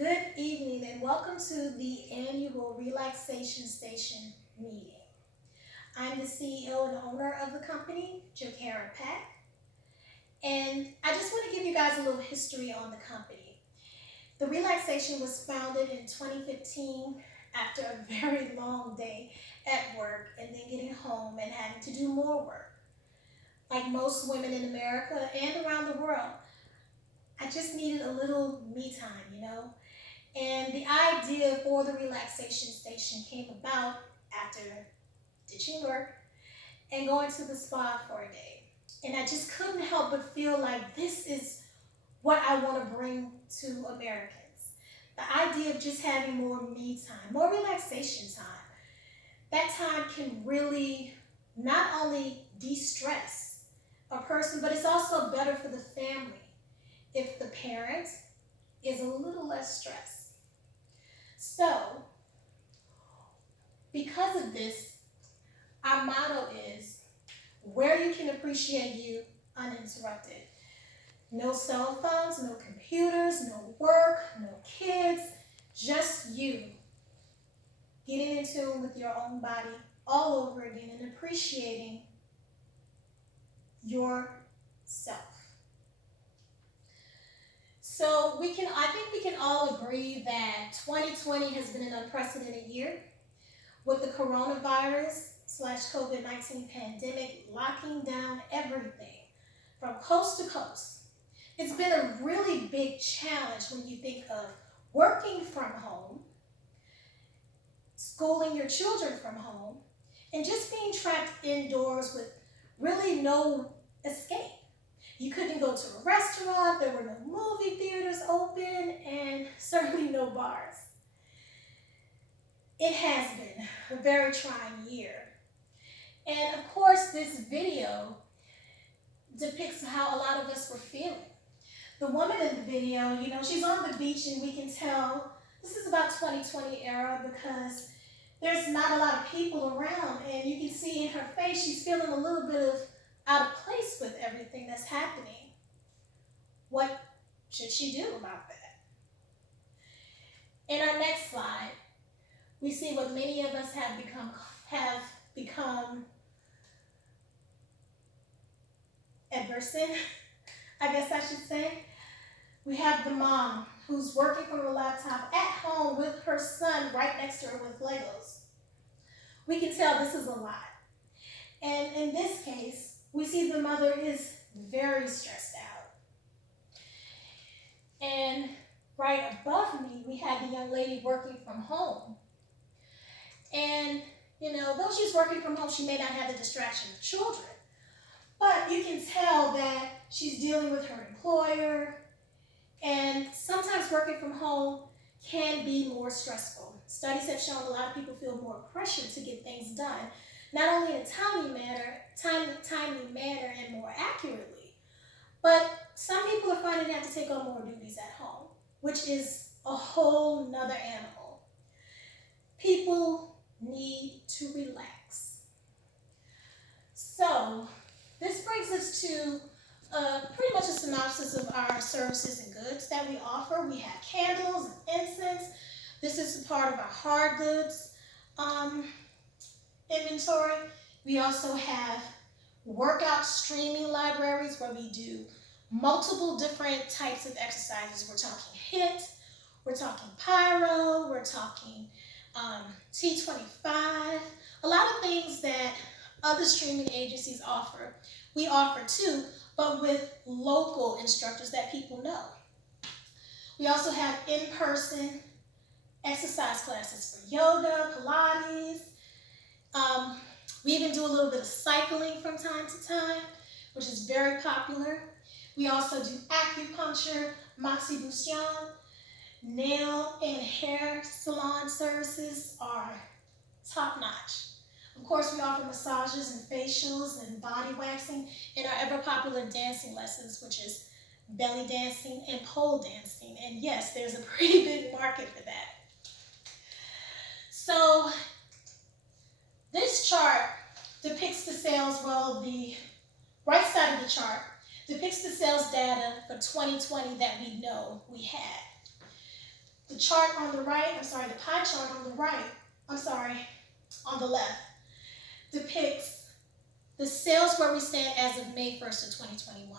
Good evening and welcome to the annual Relaxation Station meeting. I'm the CEO and owner of the company, Jakara Pack, and I just want to give you guys a little history on the company. The Relaxation was founded in 2015 after a very long day at work and then getting home and having to do more work. Like most women in America and around the world, I just needed a little me time. And the idea for the relaxation station came about after ditching work and going to the spa for a day. And I just couldn't help but feel like this is what I want to bring to Americans. The idea of just having more me time, more relaxation time. That time can really not only de-stress a person, but it's also better for the family if the parent is a little less stressed. So, because of this, our motto is where you can appreciate you uninterrupted. No cell phones, no computers, no work, no kids, just you getting in tune with your own body all over again and appreciating yourself. So I think we can all agree that 2020 has been an unprecedented year with the coronavirus / COVID-19 pandemic locking down everything from coast to coast. It's been a really big challenge when you think of working from home, schooling your children from home, and just being trapped indoors with really no escape. You couldn't go to a restaurant, there were no movie theaters open, and certainly no bars. It has been a very trying year. And of course, this video depicts how a lot of us were feeling. The woman in the video, she's on the beach and we can tell this is about 2020 era because there's not a lot of people around and you can see in her face she's feeling a little bit of out of place with everything that's happening. What should she do about that? In our next slide, we see what many of us have become adverse in, I guess I should say. We have the mom who's working from a laptop at home with her son right next to her with Legos. We can tell this is a lot. And in this case, we see the mother is very stressed out. And right above me, we have the young lady working from home. And, though she's working from home, she may not have the distraction of children. But you can tell that she's dealing with her employer. And sometimes working from home can be more stressful. Studies have shown a lot of people feel more pressure to get things done, not only in a timely manner and more accurately, but some people are finding they have to take on more duties at home, which is a whole nother animal. People need to relax. So this brings us to pretty much a synopsis of our services and goods that we offer. We have candles and incense. This is a part of our hard goods inventory. We also have workout streaming libraries where we do multiple different types of exercises. We're talking HIIT, we're talking pyro, we're talking T25, a lot of things that other streaming agencies offer. We offer too, but with local instructors that people know. We also have in-person exercise classes for yoga, Pilates. We even do a little bit of cycling from time to time, which is very popular. We also do acupuncture, moxibustion, nail and hair salon services are top-notch. Of course, we offer massages and facials and body waxing and our ever-popular dancing lessons, which is belly dancing and pole dancing. And yes, there's a pretty big market for that. So this chart depicts the sales, the right side of the chart depicts the sales data for 2020 that we know we had. The chart on the right, the pie chart on the right, on the left, depicts the sales where we stand as of May 1st of 2021.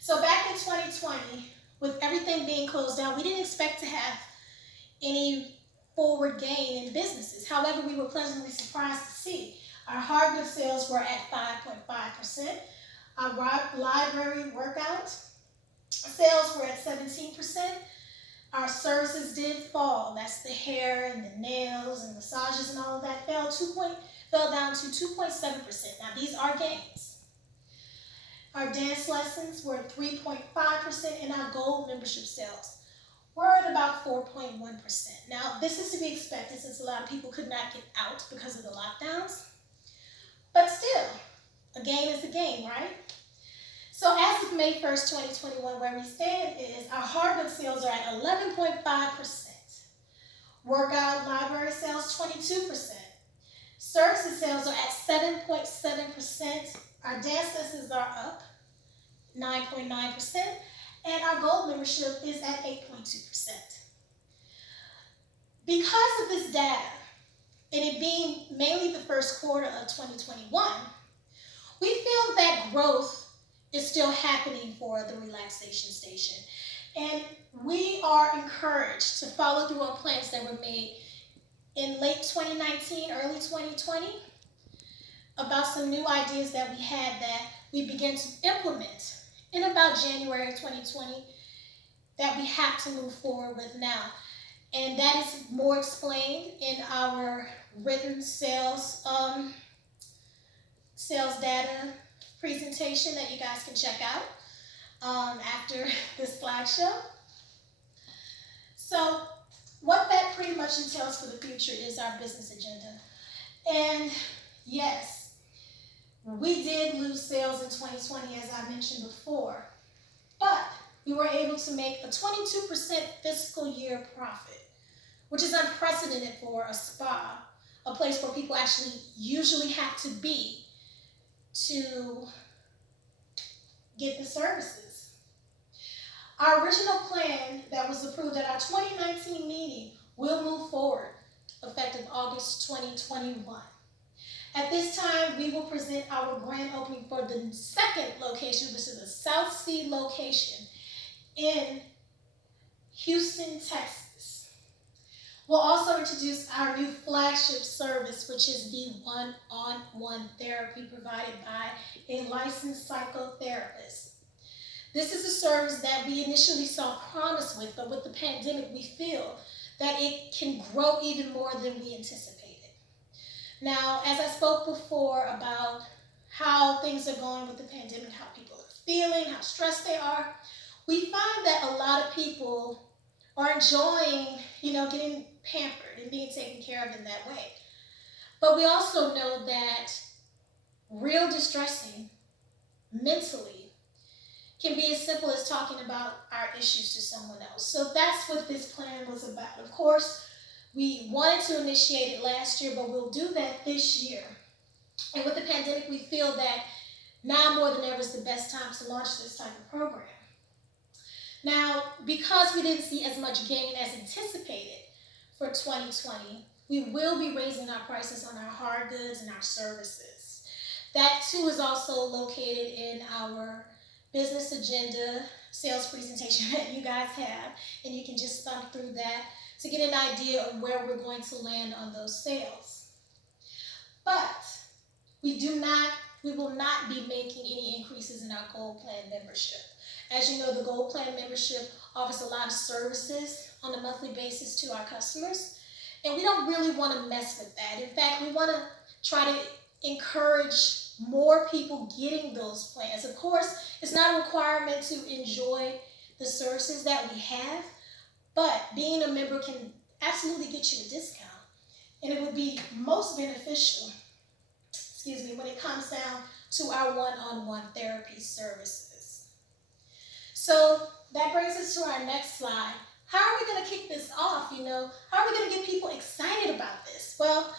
So back in 2020, with everything being closed down, we didn't expect to have any forward gain in businesses. However, we were pleasantly surprised to see our hard goods sales were at 5.5%. Our library workout sales were at 17%. Our services did fall. That's the hair and the nails and massages and all of that fell down to 2.7%. Now these are gains. Our dance lessons were at 3.5%, and our gold membership sales were at about 4.1%. Now this is to be expected since a lot of people could not get out because of the lockdowns. But still, a gain is a gain, right? So as of May 1st, 2021, where we stand is our hard goods sales are at 11.5%. Workout library sales, 22%. Services sales are at 7.7%. Our dance lessons are up 9.9%. And our gold membership is at 8.2%. Because of this data, and it being mainly the first quarter of 2021, we feel that growth is still happening for the Relaxation Station. And we are encouraged to follow through on plans that were made in late 2019, early 2020, about some new ideas that we had that we began to implement in about January 2020 that we have to move forward with now. And that is more explained in our written sales data presentation that you guys can check out after this slideshow. So what that pretty much entails for the future is our business agenda. And yes, we did lose sales in 2020, as I mentioned before, but we were able to make a 22% fiscal year profit, which is unprecedented for a spa, a place where people actually usually have to be to get the services. Our original plan that was approved at our 2019 meeting will move forward effective August 2021. At this time, we will present our grand opening for the second location, which is a South Sea location in Houston, Texas. We'll also introduce our new flagship service, which is the one-on-one therapy provided by a licensed psychotherapist. This is a service that we initially saw promise with, but with the pandemic, we feel that it can grow even more than we anticipated. Now, as I spoke before about how things are going with the pandemic, how people are feeling, how stressed they are, we find that a lot of people are enjoying, getting pampered and being taken care of in that way. But we also know that real distressing mentally can be as simple as talking about our issues to someone else. So that's what this plan was about. Of course, we wanted to initiate it last year, but we'll do that this year. And with the pandemic, we feel that now more than ever is the best time to launch this type of program. Now, because we didn't see as much gain as anticipated for 2020, we will be raising our prices on our hard goods and our services. That too is also located in our business agenda sales presentation that you guys have, and you can just thumb through that to get an idea of where we're going to land on those sales. But we will not be making any increases in our Gold Plan membership. As you know, the Gold Plan membership offers a lot of services on a monthly basis to our customers, and we don't really want to mess with that. In fact, we want to try to encourage more people getting those plans. Of course, it's not a requirement to enjoy the services that we have, but being a member can absolutely get you a discount, and it would be most beneficial, when it comes down to our one-on-one therapy services. So that brings us to our next slide. How are we going to kick this off? How are we going to get people excited about this? Well,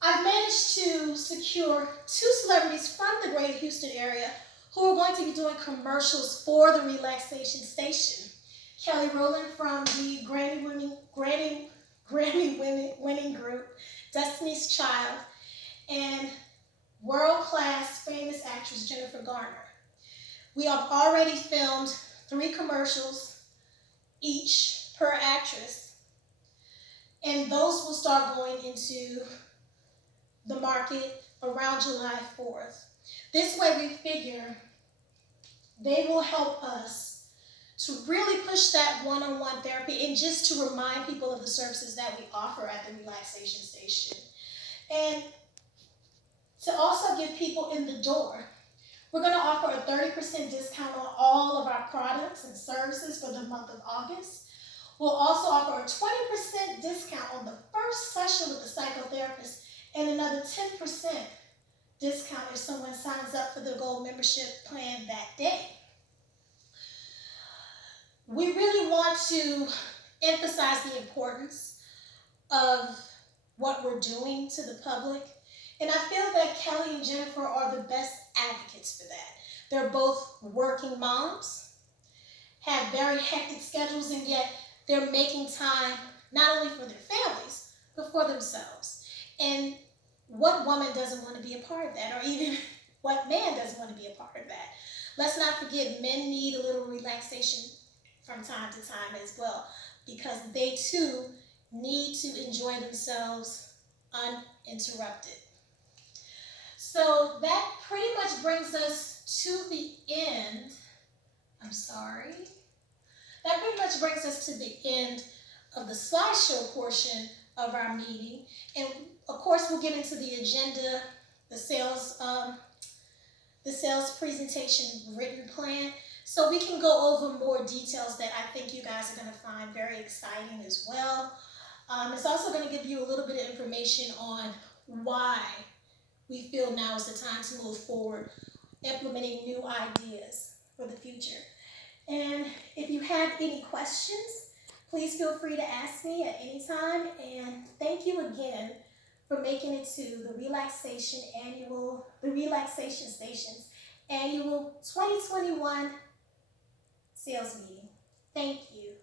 I've managed to secure 2 celebrities from the greater Houston area who are going to be doing commercials for the Relaxation Station. Kelly Rowland from the Grammy winning group Destiny's Child and world-class famous actress Jennifer Garner. We have already filmed 3 commercials each per actress, and those will start going into the market around July 4th. This way we figure they will help us to really push that one-on-one therapy and just to remind people of the services that we offer at the relaxation station. And to also get people in the door, we're going to offer a 30% discount on all of our products and services for the month of August. We'll also offer a 20% discount on the first session with the psychotherapist and another 10% discount if someone signs up for the Gold membership plan that day. We really want to emphasize the importance of what we're doing to the public. And I feel that Kelly and Jennifer are the best advocates for that. They're both working moms, have very hectic schedules, and yet they're making time not only for their families, but for themselves. And what woman doesn't want to be a part of that? Or even what man doesn't want to be a part of that? Let's not forget men need a little relaxation from time to time as well, because they too need to enjoy themselves uninterrupted. So that pretty much brings us to the end. That pretty much brings us to the end of the slideshow portion of our meeting. And of course, we'll get into the agenda, the sales presentation written plan, so we can go over more details that I think you guys are going to find very exciting as well. It's also going to give you a little bit of information on why we feel now is the time to move forward, implementing new ideas for the future. And if you have any questions, please feel free to ask me at any time. And thank you again for making it to the Relaxation Station's annual 2021 sales meeting. Thank you.